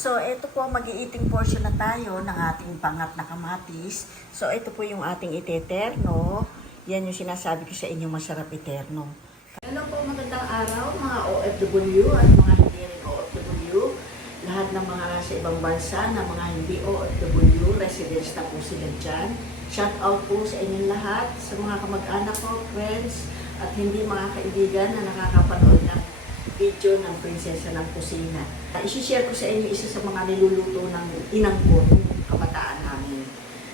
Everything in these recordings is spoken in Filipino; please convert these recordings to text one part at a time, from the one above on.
So, ito po, mag-eating portion na tayo ng ating pangat na kamatis. So, ito po yung ating iteterno. Yan yung sinasabi ko sa inyo, masarap iterno. Hello po, magandang araw mga OFW at mga hindi rin OFW. Lahat ng mga nasa ibang bansa na mga hindi OFW, residents na po sila dyan. Shout out po sa inyong lahat, sa mga kamag-anak ko, friends, at hindi mga kaibigan na nakakapanood ng video ng Prinsesa ng Kusina. Isishare ko sa inyo isa sa mga niluluto ng inang ko nung kabataan namin.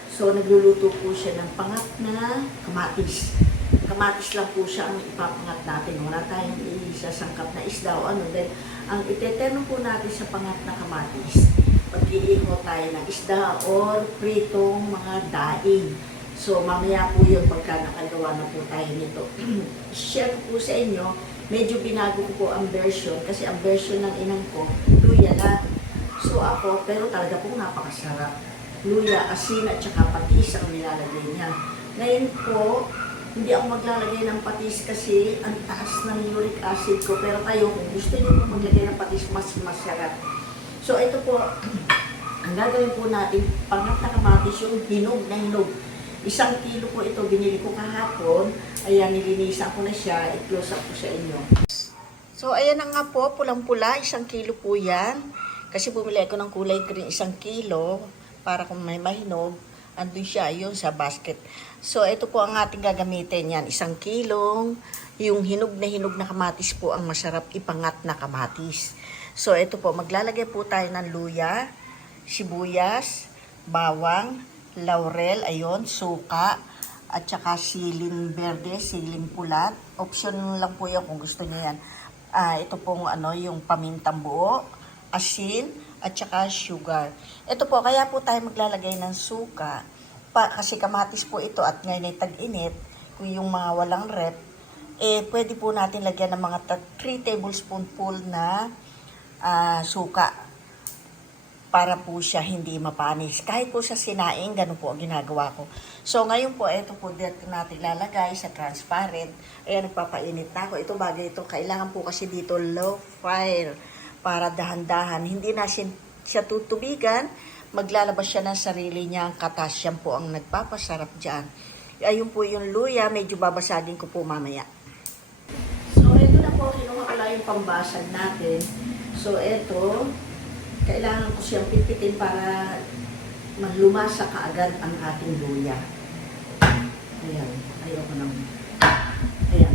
So, nagluluto po siya ng pangat na kamatis. Kamatis lang po siya ang ipapangat natin. Wala tayong isasangkap na isda o ano. Then, ang iteterno po natin sa pangat na kamatis, pag-iiho tayo ng isda or pritong mga daing. So, mamaya po yun pagka nakagawa na po tayo nito. Share ko po sa inyo, medyo binago ko ang version kasi ang version ng inang ko, luya na. So ako, pero talaga po napakasarap. Luya, asin at saka patis ang nilalagay niya. Ngayon po, hindi ako maglalagay ng patis kasi ang taas ng uric acid ko. Pero kayo, kung gusto niyo po maglagay ng patis, mas masarap. So ito po, ang gagawin po natin, pangat na kamatis yung hinog na hinog. Isang kilo po ito, binili ko kahapon. Ayan, nilinisan ko na siya. I-close up ko sa inyo. So, ayan na nga po, pulang-pula. Isang kilo po yan. Kasi bumili ako ng kulay green isang kilo para kung may mahinog, andun siya, yun sa basket. So, ito po ang ating gagamitin yan. Isang kilong, yung hinog na hinog na kamatis po ang masarap ipangat na kamatis. So, ito po, maglalagay po tayo ng luya, sibuyas, bawang, laurel, ayun, suka, at saka siling berde, siling pulat. Option lang po yan kung gusto niyo yan. Ah, ito pong ano, yung pamintang buo, asin, at saka sugar. Ito po, kaya po tayo maglalagay ng suka. Pa, kasi kamatis po ito at ngayon ay tag-init, kung yung mga walang rep, eh pwede po natin lagyan ng mga 3 tablespoonful na ah, suka para po siya hindi mapanis. Kahit po sa sinaing, ganun po ang ginagawa ko. So, ngayon po, ito po dito natin lalagay sa transparent. Ayan, nagpapainit na ako. Ito bagay ito. Kailangan po kasi dito low fire para dahan-dahan. Hindi na siya, siya tutubigan. Maglalabas siya ng sarili niya. Ang katas yan po ang nagpapasarap dyan. Ayun po yung luya. Medyo babasagin ko po mamaya. So, ito na po. Kinuha ko lang yung pambasag natin. So, ito, kailangan ko siyang pipitin para lumasa kaagad ang ating luya. Ayan, ayoko nang. Ayan.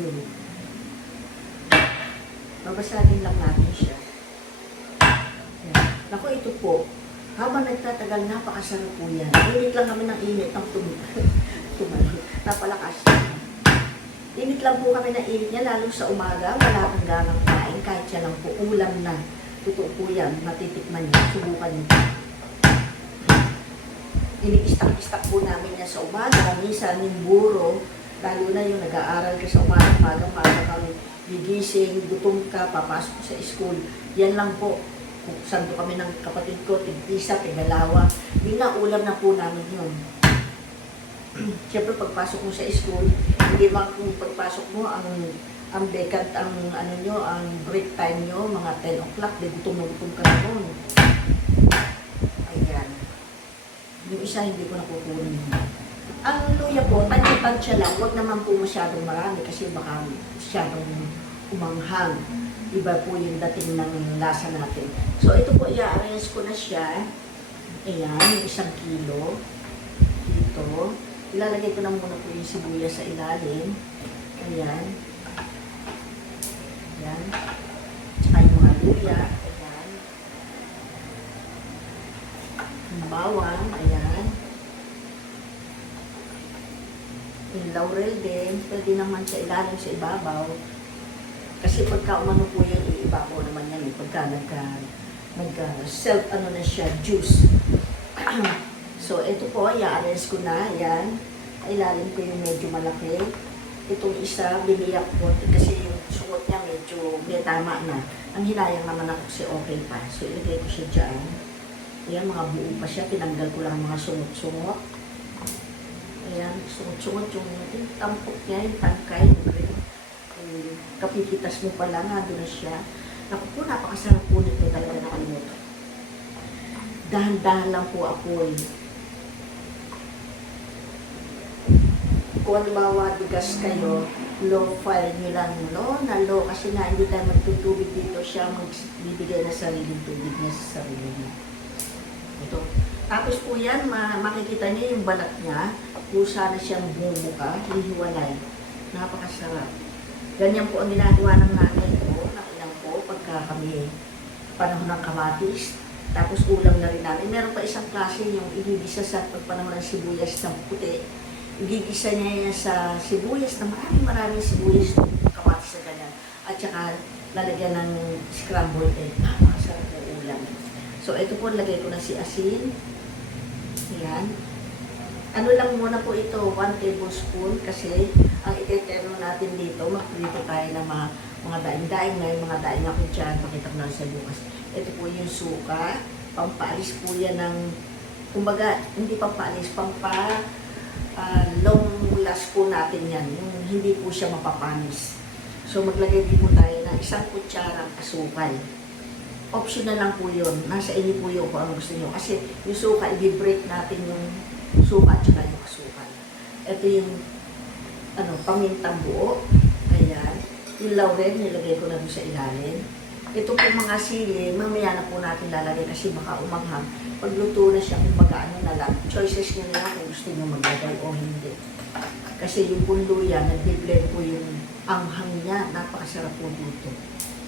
Yun. Babasagin lang natin siya. Ayan. Naku, ito po. Habang nagtatagal, napakasarap po yan. Init lang kami ng init ng tum tumalo. Napalakas. Init lang po kami ng init niya, lalo sa umaga. Wala kang ganang kain, kahit siya lang po. Ulam na. Totoo po yan. Matitikman niyo. Subukan niyo. Ini-istak-istak po namin niya sa umaga. Minsan yung buro, lalo na yung nag-aaral ka sa umaga, umaga kami gigising, gutom ka, papasok sa school. Yan lang po. Sando kami ng kapatid ko, tig-isa, tig-dalawa. Na, po namin yun. Siyempre, pagpasok mo sa school, hindi ba pagpasok mo, ang ang vacant, ang ano nyo, ang break time nyo, mga 10 o'clock, di gutom ka na noon. Ayan. Yung isa, hindi ko nakukunin. Ang luya po, tansya-tansya lang, huwag naman po masyadong marami kasi baka masyadong umanghang. Iba po yung dating ng lasa natin. So, ito po, i-arrange ko na siya. Ayan, yung isang kilo. Dito. Ilalagay ko na muna po yung sibuyas sa ilalim. Ayan. Ayan. Tsaka yung mga luya. Ayan. Yung bawang. Ayan. Yung laurel din. Pwede naman sa ilalim sa ibabaw. Kasi pagka umano po yan, iibabaw naman yan. Eh. Pagka nagka, nagka self ano na siya, juice. so, ito po, i-arrange ko na. Ayan. Ilalim ko yung medyo malaki. Itong isa, biniyak ko kasi yung suot niya medyo may tama na. Ang hinayang naman ako kasi okay pa. So, ilagay ko siya dyan. Ayan, mga buo pa siya. Tinanggal ko lang mga sungot-sungot. Ayan, sungot-sungot yung, tampok niya, yung tangkay, yung green. Yung kapikitas mo pa lang, nandun na siya. Naku po, napakasarap po nito talaga dahan-dahan lang po apoy. Kung halimbawa bigas kayo, low fire nyo lang, no? Na low, kasi nga hindi tayo magtutubig dito, siya magbibigay na sariling tubig niya sa sarili niya. Ito. Tapos po yan, ma- makikita niyo yung balat niya, pusa na siyang bumuka, hihiwalay. Napakasarap. Ganyan po ang ginagawa ng nanay ko, ng inang pagka kami panahon ng kamatis. Tapos ulam na rin namin. Meron pa isang klase yung igigisa sa pagpanahon ng sibuyas ng puti. Igigisa niya yan sa sibuyas na maraming maraming sibuyas kamatis na ganyan. At saka lalagyan ng scrambled egg. Napakasarap na ulam. So ito po, lagay ko na si asin. Yan. Ano lang muna po ito, 1 tablespoon kasi ang itetero natin dito, magprito tayo ng mga, mga daing-daing na yung mga daing ako dyan, pakita ko na sa bukas. Ito po yung suka, pampaalis po yan ng, kumbaga, hindi pampaalis, pampa ah, long last po natin yan, yung hindi po siya mapapanis. So maglagay din po tayo ng isang kutsarang asukal. Optional lang po yun. Nasa inyo po yun kung ano gusto nyo. Kasi yung suka, i-break natin yung suka at saka yung asukal. Ito yung ano, pamintang buo. Ayan. Yung laurel, nilagay ko doon sa ilalim. Ito po mga sili, mamaya na po natin lalagay kasi baka umanghang. Pagluto na siya, kung ano na lang, choices nyo na lang kung gusto nyo maglagay o hindi. Kasi yung punduya, nagbe-blend po yung anghang niya. Napakasarap po dito.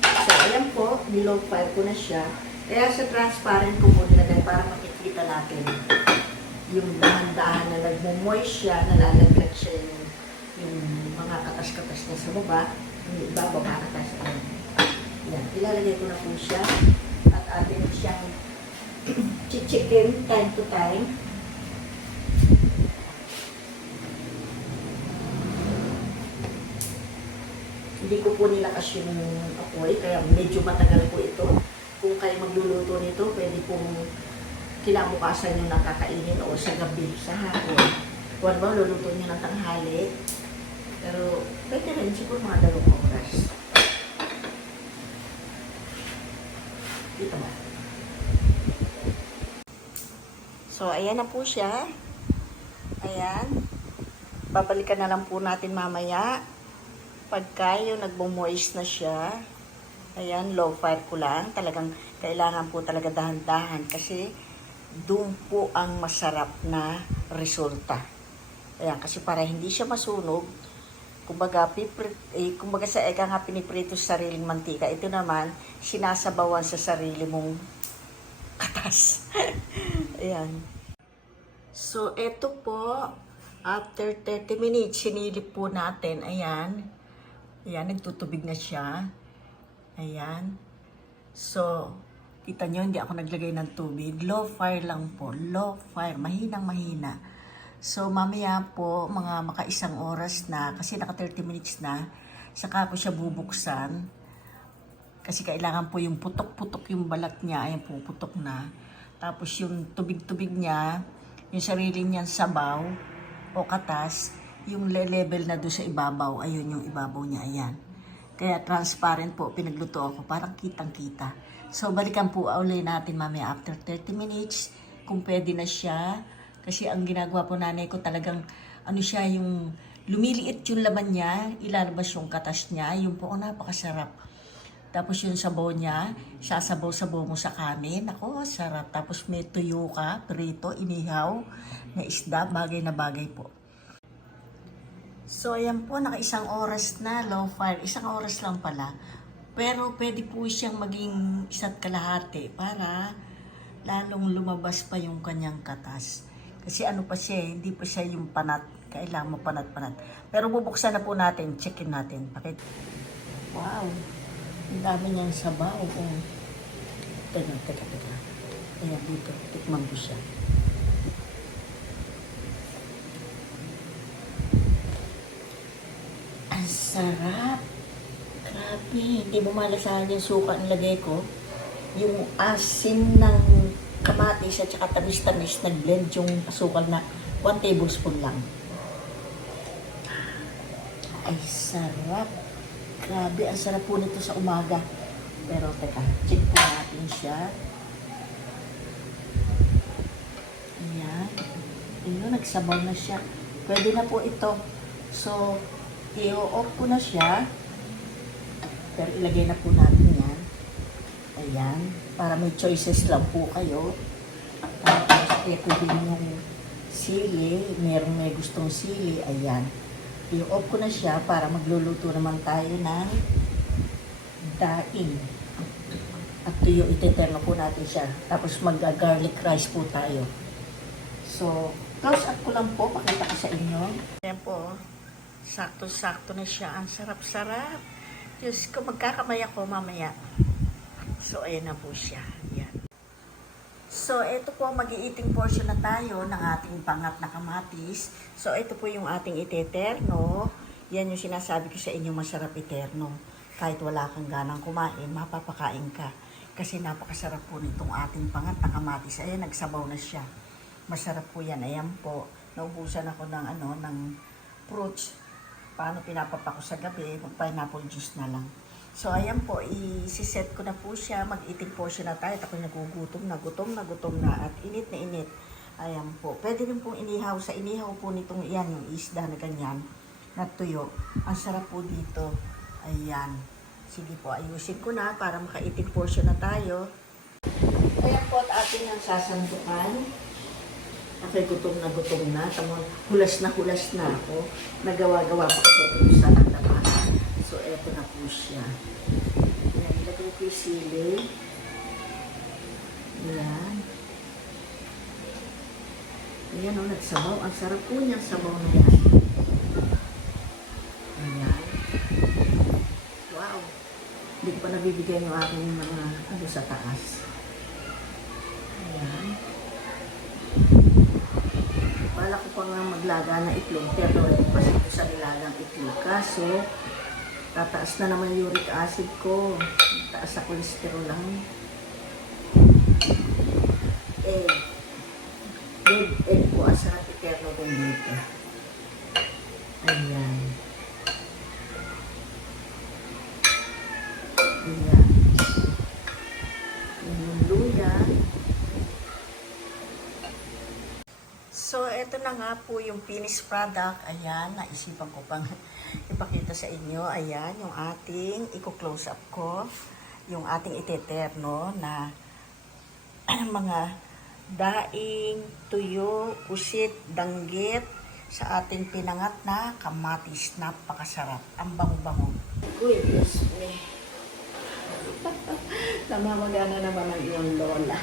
So, ayan po, nilow fire ko na siya. Kaya sa transparent ko po nilagay para makikita natin yung dahan-dahan na nagmo-moist siya, nalalaglag siya yung, yung mga katas-katas niya sa baba, yung iba, baba katas. Yan, ilalagay ko na po siya at atin siyang chichikin time to time. Hindi ko po nilakas yung apoy, kaya medyo matagal po ito. Kung kayo magluluto nito, pwede pong kinabukasan nyo nakakainin o sa gabi, sa hapon. Kung ba, luluto nyo ng tanghali. Pero pwede rin siguro mga dalawang oras. Dito ba? So, ayan na po siya. Ayan. Babalikan na lang po natin mamaya. Pagka yung nagmo-moist na siya, ayan, low fire ko lang. Talagang kailangan po talaga dahan-dahan kasi doon po ang masarap na resulta. Ayan, kasi para hindi siya masunog, kumbaga, piprit, eh, kumbaga sa eka nga piniprito sa sariling mantika, ito naman, sinasabawan sa sarili mong katas. Ayan. So, ito po, after 30 minutes, sinilip po natin. Ayan. Ayan, nagtutubig na siya. Ayan. So, kita nyo, hindi ako naglagay ng tubig. Low fire lang po. Low fire. Mahinang mahina. So, mamaya po, mga makaisang oras na, kasi naka 30 minutes na, saka ko siya bubuksan. Kasi kailangan po yung putok-putok yung balat niya, ayan po, putok na. Tapos yung tubig-tubig niya, yung sarili niyang sabaw o katas, yung le- level na doon sa ibabaw, ayun yung ibabaw niya, ayan. Kaya transparent po, pinagluto ako, parang kitang-kita. So, balikan po uli natin mamaya after 30 minutes, kung pwede na siya. Kasi ang ginagawa po nanay ko talagang, ano siya, yung lumiliit yung laman niya, ilalabas yung katas niya, yung po, oh, napakasarap. Tapos yung sabaw niya, sasabaw-sabaw mo sa kanin. Ako, sarap. Tapos may tuyo ka, prito, inihaw, na isda, bagay na bagay po. So, ayan po, naka isang oras na, low fire. Isang oras lang pala. Pero pwede po siyang maging isa't kalahati para lalong lumabas pa yung kanyang katas. Kasi ano pa siya, eh, hindi pa siya yung panat. Kailangan mo panat-panat. Pero bubuksan na po natin, checkin natin. Bakit? Wow! Ang dami niyang sabaw. Oh. Teka, teka, teka. Ayan, dito. Tikman ko siya. Ang sarap. Grabe. Hindi mo malasahan yung suka ang lagay ko. Yung asin ng kamatis at saka tamis-tamis, nag-blend yung asukal na 1 tablespoon lang. Ay, sarap. Grabe, ang sarap po nito sa umaga. Pero teka, check po natin siya. Ayun, nagsabaw na siya. Pwede na po ito. So, i-off ko na siya. Pero ilagay na po natin yan. Ayan. Para may choices lang po kayo. Ito din yung sili. Merong may gustong sili. Ayan. I-off ko na siya para magluluto naman tayo ng daing. At tuyo, iteterno po natin siya. Tapos mag-garlic rice po tayo. So, close up ko lang po. Pakita ko sa inyo. Ayan po. Sakto-sakto na siya. Ang sarap-sarap. Diyos ko, magkakamay ako mamaya. So, ayan na po siya. Ayan. So, ito po, mag-eating portion na tayo ng ating pangat na kamatis. So, ito po yung ating iteterno. Yan yung sinasabi ko sa inyo, masarap iterno. Kahit wala kang ganang kumain, mapapakain ka. Kasi napakasarap po nitong ating pangat na kamatis. Ayan, nagsabaw na siya. Masarap po yan. Ayan po, naubusan ako ng, ano, ng fruits. Paano pinapapa ko sa gabi, mag-pineapple juice na lang. So, ayan po, i-set ko na po siya. Mag-eating portion na tayo. At ako nagugutom na, gutom na. At init na init. Ayan po. Pwede rin pong inihaw. Sa inihaw po nitong iyan, yung isda na ganyan, na tuyo. Ang sarap po dito. Ayan. Sige po, ayusin ko na para maka-eating portion na tayo. Ayan po at atin ang sasandukan. Ako'y gutom na gutom na. Tamo, hulas na hulas na ako. Nagawa-gawa pa kasi sa naglabanan. Eto na po siya. Ayan, ilagay ko yung sili. Ayan. Ayan o, nagsabaw. Ang sarap po niyang sabaw na yan. Ayan. Wow. Hindi ko pa nabibigyan yung aking mga ano sa taas. Ayan. Bala ko pa nga maglaga ng itlog, pero rin pa ito sa nilagang itlog. Kaso, tataas na naman uric acid ko. Taas sa cholesterol lang. Eh, dead egg po ang sarap iterno din dito. Ayan. Ayan. So, ito na nga po yung finished product. Ayan, naisipan ko pang ipakita sa inyo. Ayan, yung ating, i-close up ko. Yung ating iteterno na mga daing, tuyo, pusit, danggit sa ating pinangat na kamatis. Napakasarap. Ang bango-bango. Diyos me. Namamagana naman ang iyong lola.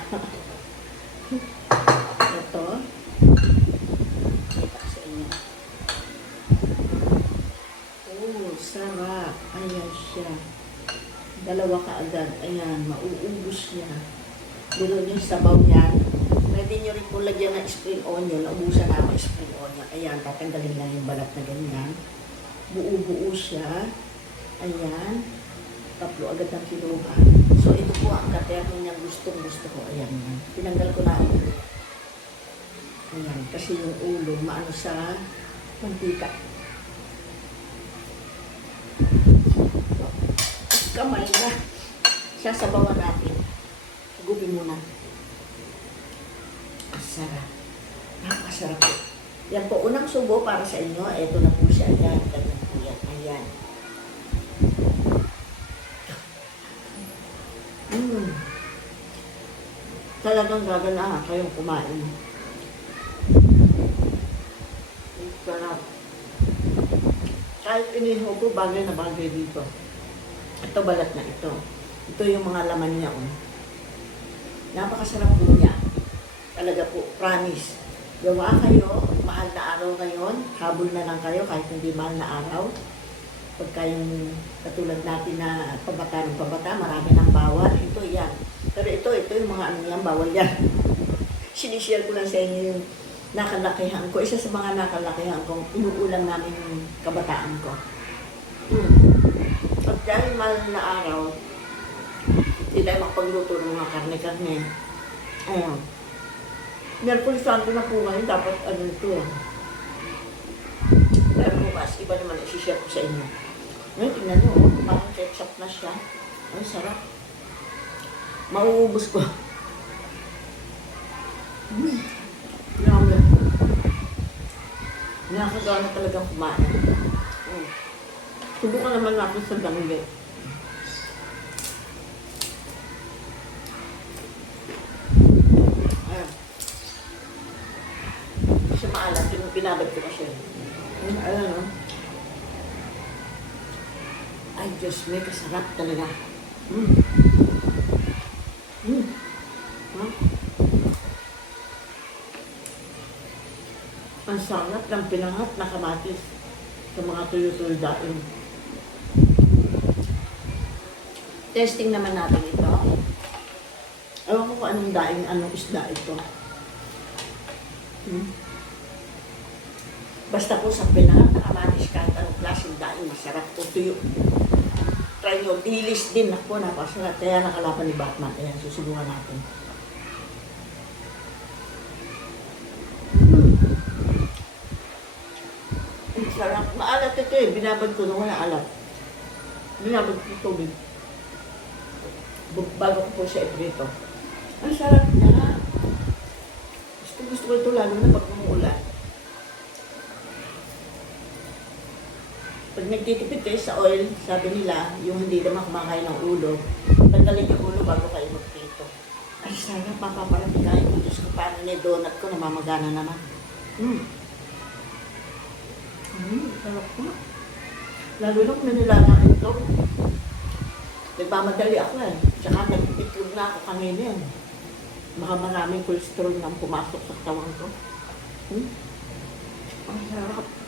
Ito. Kita ko sa inyo. Oh, sarap. Ayan siya. Dalawa ka agad. Ayan, mauubos. Bilo niyo yung sabaw niyan. Pwede niyo rin po lagyan ng spring onion. Naubusan na ako ng spring onion. Ayan, tatanggalin lang yung balat na ganyan. Buo-buo siya. Ayan. Tatlo agad ang kinuha. So, ito po ang katerno niyang gustong gusto ko. Ayan yan. Tinanggal ko na ulo. Ayan, kasi yung ulo, maano sa mantika. Kamay na. Sasabawan natin. Gubin muna. Sarap. Napakasarap po. Yan po, unang subo para sa inyo. Ito na po siya. Ayan, ganyan po yan. Ayan. Mm. Talagang gagana kayong kumain. Sarap. Kahit iniho ko, bagay na bagay dito. Ito balat na ito. Ito yung mga laman niya. Oh. Napakasarap po niya. Talaga po, promise. Gawa kayo, mahal na araw ngayon, habol na lang kayo kahit hindi mahal na araw. Pagka yung katulad natin na pabata ng pabata, marami ng bawal. Ito yan. Pero ito, ito yung mga ano yan, bawal yan. Sinishare ko lang sa inyo yung nakalakihan ko. Isa sa mga nakalakihan ko, inuulam namin yung kabataan ko. Mm. At dahil mahal na araw, hindi tayo makapagluto ng mga karne-karne. Ayun. Merkulis Santo na po ngayon, dapat ano ito eh. Pero bukas, iba naman isi-share ko sa inyo. Ngayon, tingnan nyo, oh, parang ketchup na siya. Ang sarap. Mauubos ko. Mm. Grabe. Nakakagawa na talagang kumain. Mm. Subukan naman natin sa dangge. Ayan. Kasi maalat, yung binabad ko kasi. Mm, ayan, oh. Ay, Diyos may kasarap talaga. Mm. Mm. Huh? Ang sarap ng pinangat na kamatis sa mga tuyo-tuyo daing. Testing naman natin ito. Ewan ko kung anong daing, anong isda ito. Hmm. Basta po sa pinangat na kamatis kahit anong klaseng daing, masarap po tuyo. Try nyo, dilis din ako, napasarap. Kaya nakalaban ni Batman. Ayan, susubukan natin. Hmm. Ang sarap. Maalat ito eh. Binabad ko nung wala alat. Binabad ko tubig. Bago ko po siya iprito. Ang sarap na. Gusto, gusto ko ito lalo na pag umuulan. Pag nagtitipid kayo sa oil, sabi nila, yung hindi naman kumakain ng ulo, tanggalin yung ulo bago kayo magprito. Ay, sarap. Papaparami kayo. Diyos ko, paano ni donut ko namamagana naman. Mm. Hmm, sarap ko. Lalo na kung nanilaga ito. Nagmamadali ako eh. Tsaka nagpitlog na ako kanina yan. Baka maraming cholesterol nang pumasok sa katawan ko. Hmm? Ang sarap.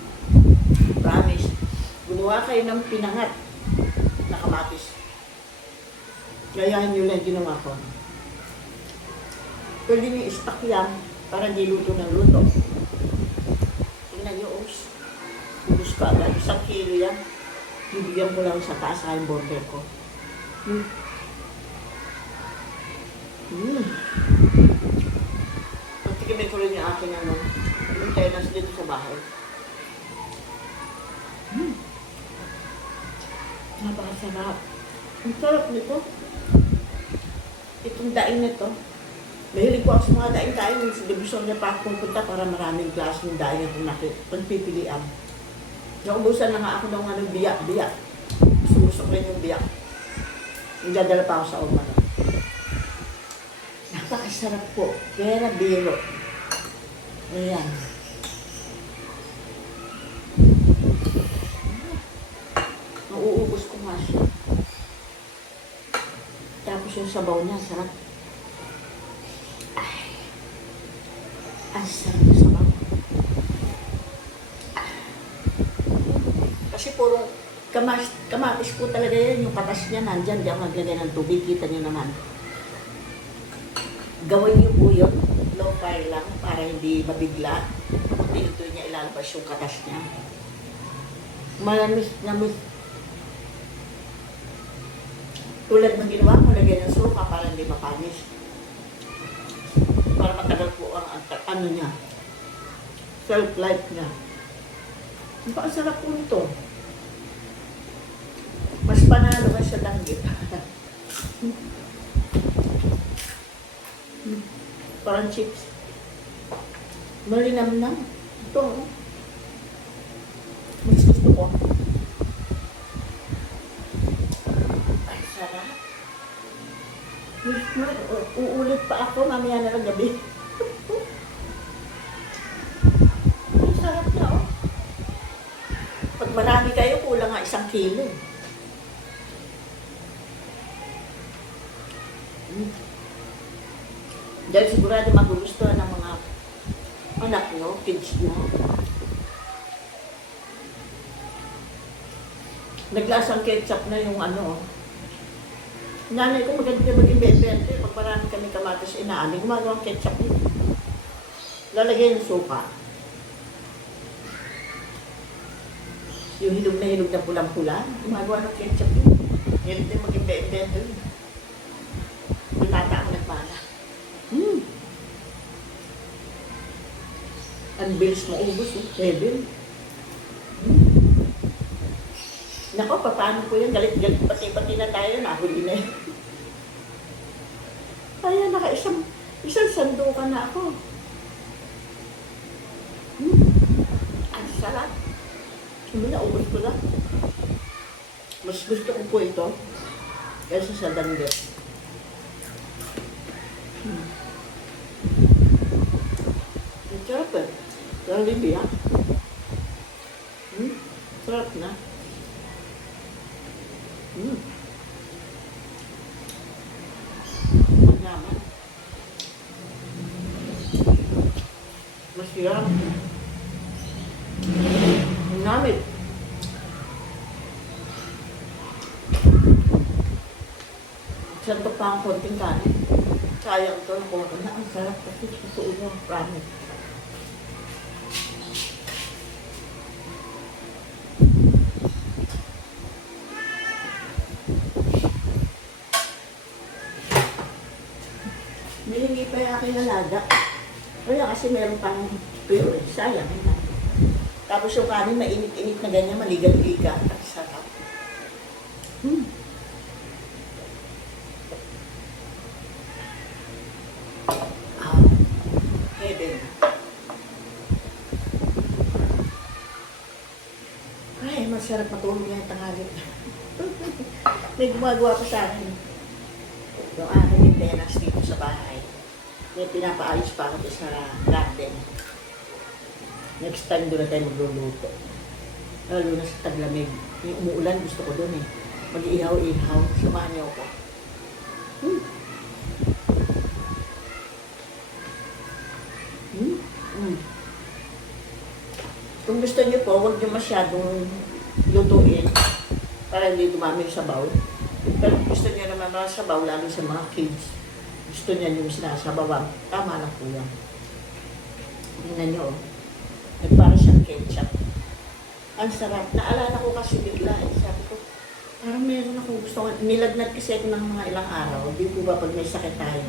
Gumawa kayo ng pinangat na kamatis. Gayahin nyo lang ginawa ko. Pwede nyo yan para hindi luto ng luto. Tingnan nyo, oops. Ubus ko agad. Isang kilo yan. Bibigyan ko lang sa taas sa yung border ko. Hmm. Hmm. Patikimin ko rin yung aking ano, yung tenants dito sa bahay. Napakasarap. Ang sarap nito. Itong daing nito. Mahilig ko ako sa mga daing kain. Sa division niya pa ako pupunta para maraming klaseng daing akong nakit. Pagpipilian. Naubusan na nga ako ng ano, biyak-biyak. Ko rin yung biyak. Yung dadala pa ako sa oma. Napakasarap po. Pera biro. Ayan. Nauubos ko nga siya. Tapos yung sabaw niya, sarap. Ay. Ang sarap ng sabaw. Kasi puro kamas, kamatis po talaga yan. Yung katas niya nandyan. Diyan maglagay ng tubig. Kita niyo naman. Gawin niyo po yun. Low fire lang para hindi mabigla. Unti-unti niya ilalabas yung katas niya. Malamis, namis. Tulad ng ginawa ko, lagyan ng suka para hindi mapanis. Para matagal po ang, ang ano niya. Self-life niya. Ang pakasarap po nito. Mas panalo ka sa danggit. Parang chips. Malinam-nam. Ito. oh. Mas gusto ko. Ako mamaya na lang gabi. Ay, sarap na, oh. Pag marami kayo, kulang nga isang kilo. Mm. Dahil sigurado magugustuhan ng mga anak nyo, kids nyo. Naglasang ketchup na yung ano. Nanay ko maganda mag-invento. Pag marami kami kamatis inaani, gumagawa ng ketchup yun. Lalagyan ng suka. Yung hinog na hinog na pulang-pula, gumagawa ng ketchup yun. Hilig din mag-invento yun. Yung bata ako nagpala. Hmm. Ang bilis maubos, eh. Heaven. Hmm. Nako, paano po yan? Galit-galit pati-pati na tayo, nahuli na yun. Kaya naka isang, isang sandukan na ako. Hmm. Ang sarap. Sabi na, ubos ko na. Mas gusto ko po ito kaysa sa danggit. Hmm. Ang sarap eh. Din ah. Hmm? Sarap na. Ang naman. Masirap. Ang namit. Santo pa ang konting kanin. Sayang na. Ang sarap kasi susuod yung promise. Nilingi pa yung aking alaga. Kaya kasi meron pang tuyo eh. Sayang. na. Tapos yung kanin, mainit-init na ganyan, maligal-liga. Ang sarap. Hmm. Ah, heaven. Ay, masarap matulog yan tanghali. May gumagawa pa sa akin. Yung aking maintenance dito sa bahay. May pinapaayos pa ako sa garden. Next time doon na tayo magluluto. Lalo na sa taglamig. Yung umuulan, gusto ko doon eh. Mag-ihaw-ihaw. Samahan niyo ako. Hmm. Hmm. Hmm. Kung gusto niyo po, huwag niyo masyadong lutuin para hindi dumami yung sabaw. Pero gusto niyo naman mga sabaw, lalo sa mga kids, gusto niya yung sinasabawan, tama na po yan. Tingnan niyo, oh. Nagpara siyang ketchup. Ang sarap. Naalala ko kasi bigla, eh. sabi ko, parang meron ako gusto. Nilagnat kasi ako ng mga ilang araw. Di po ba pag may sakit tayo?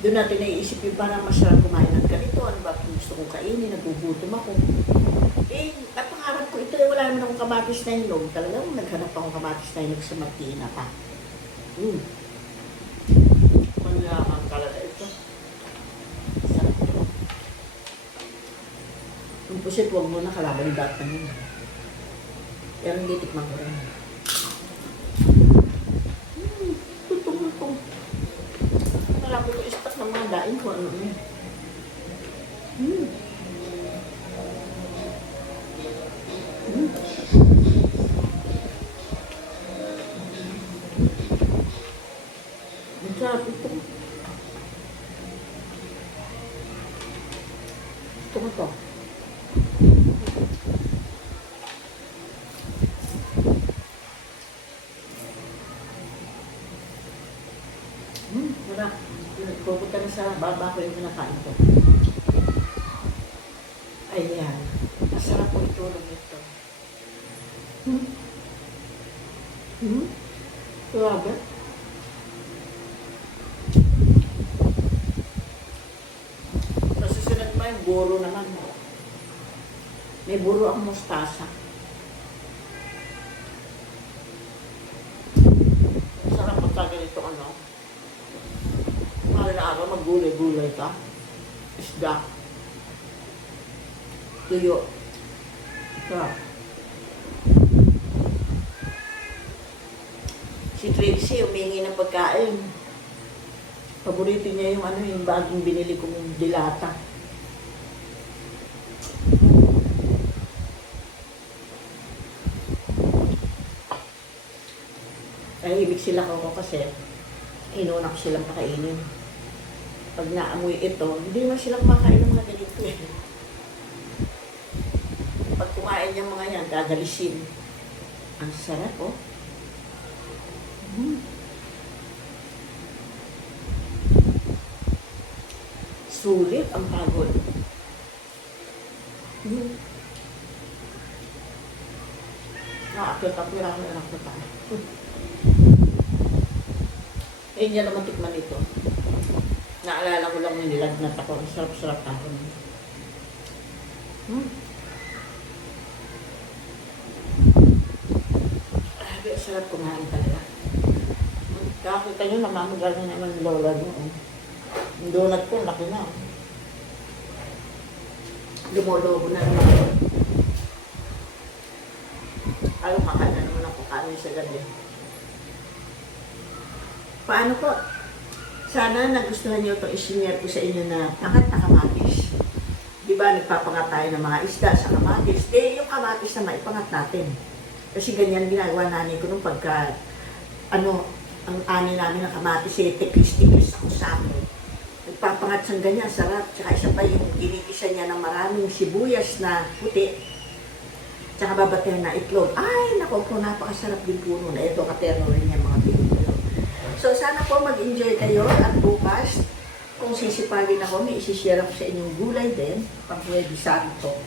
Doon natin naiisip yung parang masarap kumain ng ganito. Ano ba kung gusto kong kainin? Nagugutom ako. Eh, napangarap ko ito. Eh, wala naman akong kamatis na hinog. Talagang naghanap akong kamatis na hinog sa Martina pa. Hmm. Manyaman talaga ito. Sarap ito. Yung pusit, huwag mo na kalaban yung data niya. Pero hindi tikman ko rin. Hmm, tutong-tutong. Marami ko istak ng mga daing ko. Ano yun. Hmm. Hmm. Na sa baba ko yung kinakain ko. Ayan. Masarap po itulog ito. Hmm? Hmm? Grabe. Sa susunod pa yung buro naman. May buro ang mustasa. Sarap pagka ganito ano. Maggulay-gulay ka. Isda. Tuyo. Sarap. Si Trixie, humingi ng pagkain. Paborito niya yung ano, yung bagong binili kong dilata. Tahimik sila ko kasi inuna ko silang pakainin. Pag naamoy ito, hindi naman sila kumakain ng mga ganito eh. Pag kumain yung mga yan, gagalisin. Ang sarap oh. Mm. Sulit ang pagod. Mm. Nakakit ako lang na tayo. Eh, hindi naman tikman ito. Naalala ko lang yung nilagnat ako. Sarap-sarap ako. Hmm. Grabe, sarap kumain talaga. Kakita nyo, namamagal na naman yung lola nyo. oh. Yung donut ko, laki na. Lumolobo na naman. Ano makana naman ako kanin sa gabi. Paano po? Sana nagustuhan niyo itong isinyer ko sa inyo na pangat na kamatis. Di ba nagpapangat tayo ng mga isda sa kamatis? Eh, yung kamatis na maipangat natin. Kasi ganyan ginagawa namin ko nung pagka, ano, ang ani namin ng kamatis, eh, tipis-tipis ako sa akin. Nagpapangat siyang ganyan, sarap. Tsaka isa pa yung ginigisa niya ng maraming sibuyas na puti. Tsaka babatayan na itlog. Ay, naku napakasarap din po nun. Ito, katerno rin yung mga Pilipino. So, sana po mag-enjoy kayo at bukas, kung sisipagin ako, may isishare ako sa inyong gulay din, pang Huwebe Santo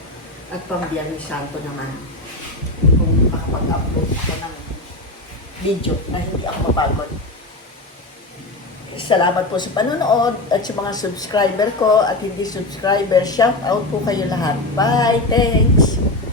at pang Biyernes Santo naman. Kung makapag-upload ako ng video na hindi ako mapagod. Salamat po sa panonood at sa mga subscriber ko at hindi subscriber, shout out po kayo lahat. Bye! Thanks!